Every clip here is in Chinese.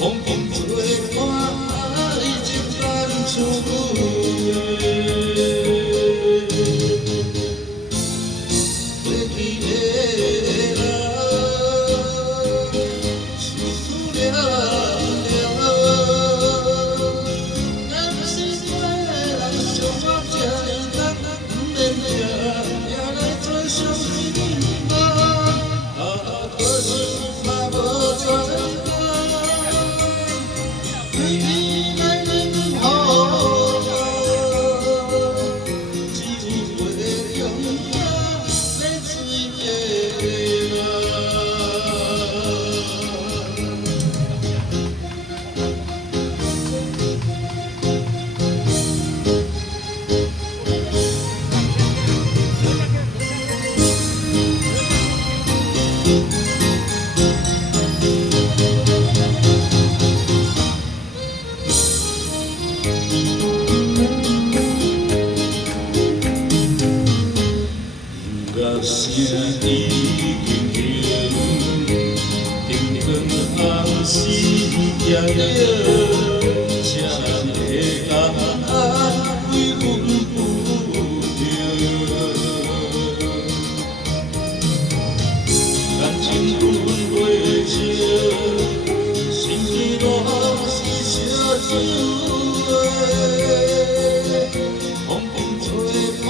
风风做伴，情感出过去的人，思念了，咱是对的人，相我这呢单，不免听，也来做伤心吧。可是嘛无做到，天天来忍好，只为永远在水的人。乐声已经停，停光暗时也了，才会甲几分不着。感情分袂清，心意若是烧酒的，风风做伴，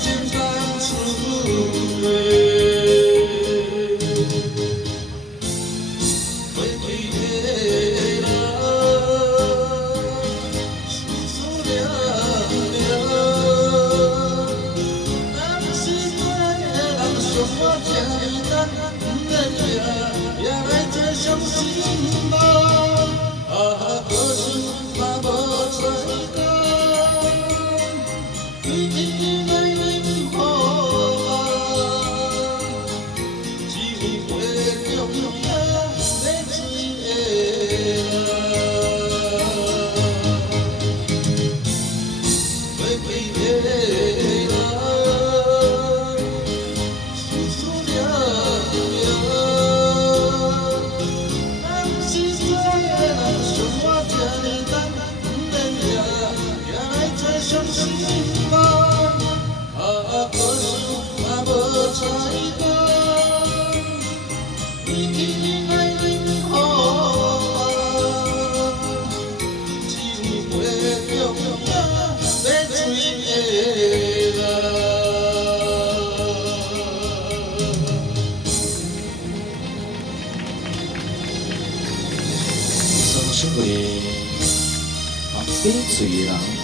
情感出过。过去的人，思念了，咱是对的人，相我这呢单，不免听，也来做伤心吧。可是嘛无做到，天天来忍好，只为永远在水的人。过去的人，思念了，咱是对的人，相我这呢单，不免听，也来做伤心吧。可是嘛无做到，天天来忍好，只为永远在水的人。送出去，翡翠人。